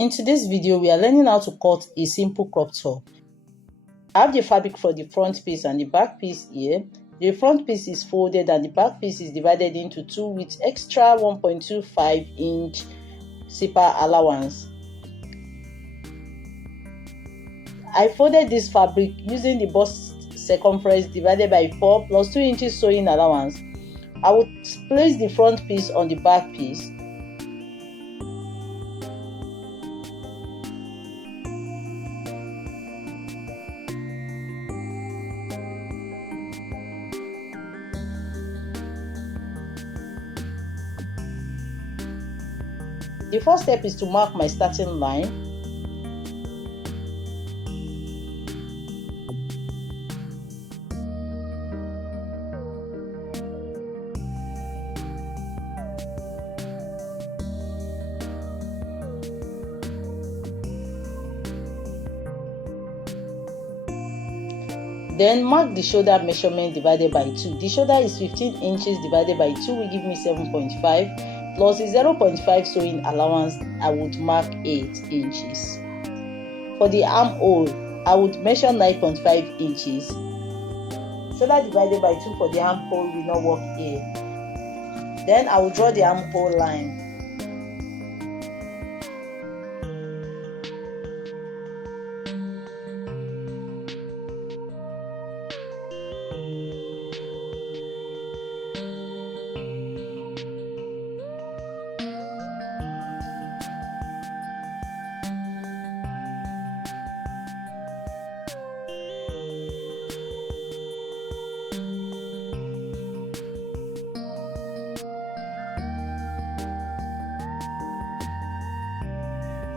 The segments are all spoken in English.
In today's video, we are learning how to cut a simple crop top. I have the fabric for the front piece and the back piece here. The front piece is folded and the back piece is divided into two with extra 1.25-inch zipper allowance. I folded this fabric using the bust circumference divided by 4 plus 2 inches sewing allowance. I will place the front piece on the back piece. The first step is to mark my starting line. Then mark the shoulder measurement divided by 2. The shoulder is 15 inches divided by 2 will give me 7.5 plus the 0.5 sewing allowance. I would mark 8 inches. For the armhole, I would measure 9.5 inches. Shoulder divided by 2 for the armhole will not work here. Then I will draw the armhole line.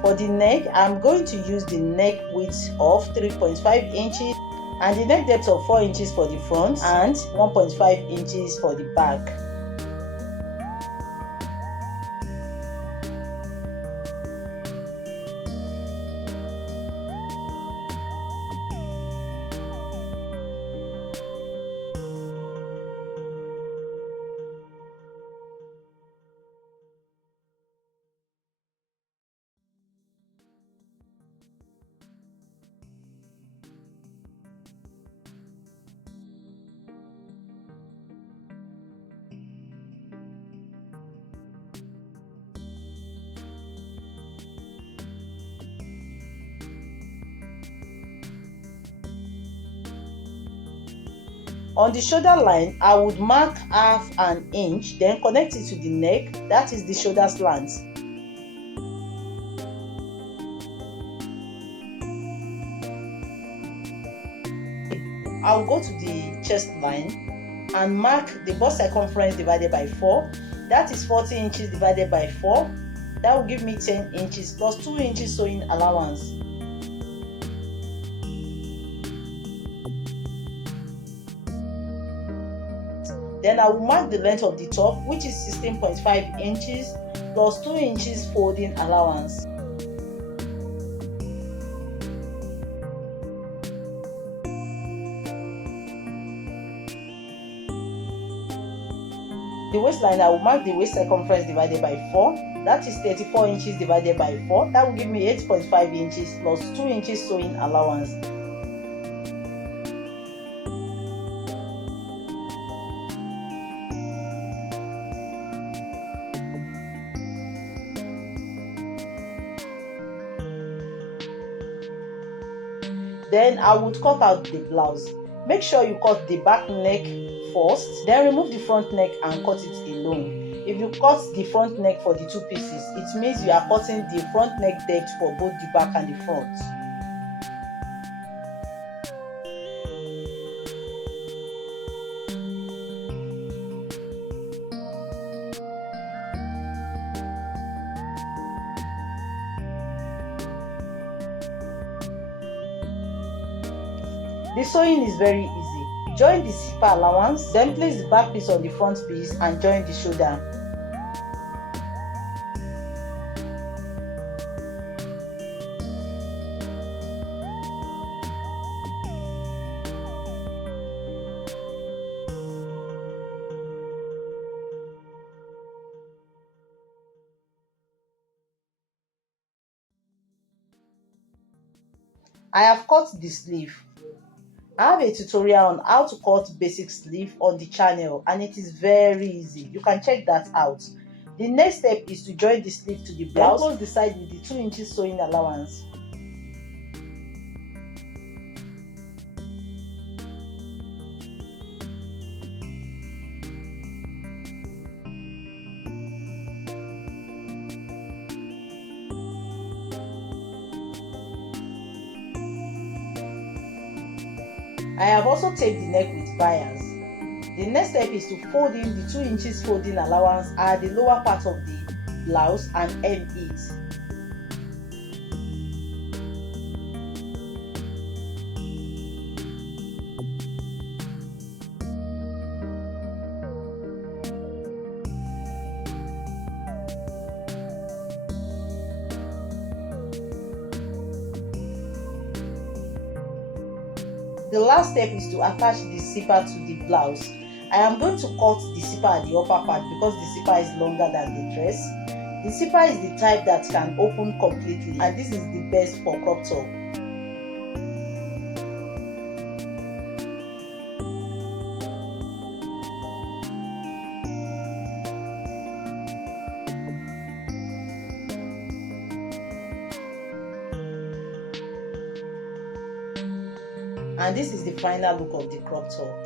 For the neck, I'm going to use the neck width of 3.5 inches and the neck depth of 4 inches for the front and 1.5 inches for the back. On the shoulder line, I would mark half an inch, then connect it to the neck, that is the shoulder slant. I will go to the chest line and mark the bust circumference divided by 4, that is 40 inches divided by 4, that will give me 10 inches plus 2 inches sewing allowance. Then I will mark the length of the top, which is 16.5 inches plus 2 inches folding allowance. The waistline, I will mark the waist circumference divided by 4, that is 34 inches divided by 4, that will give me 8.5 inches plus 2 inches sewing allowance. Then I would cut out the blouse. Make sure you cut the back neck first, then remove the front neck and cut it alone. If you cut the front neck for the two pieces, it means you are cutting the front neck depth for both the back and the front. The sewing is very easy. Join the zipper allowance, then place the back piece on the front piece and join the shoulder. I have cut the sleeve. I have a tutorial on how to cut basic sleeve on the channel, and it is very easy. You can check that out. The next step is to join the sleeve to the blouse. Close the side with the 2 inches sewing allowance. I have also taped the neck with bias. The next step is to fold in the 2 inches folding allowance at the lower part of the blouse and hem it. The last step is to attach the zipper to the blouse. I am going to cut the zipper at the upper part because the zipper is longer than the dress. The zipper is the type that can open completely, and this is the best for crop top. And this is the final look of the crop top.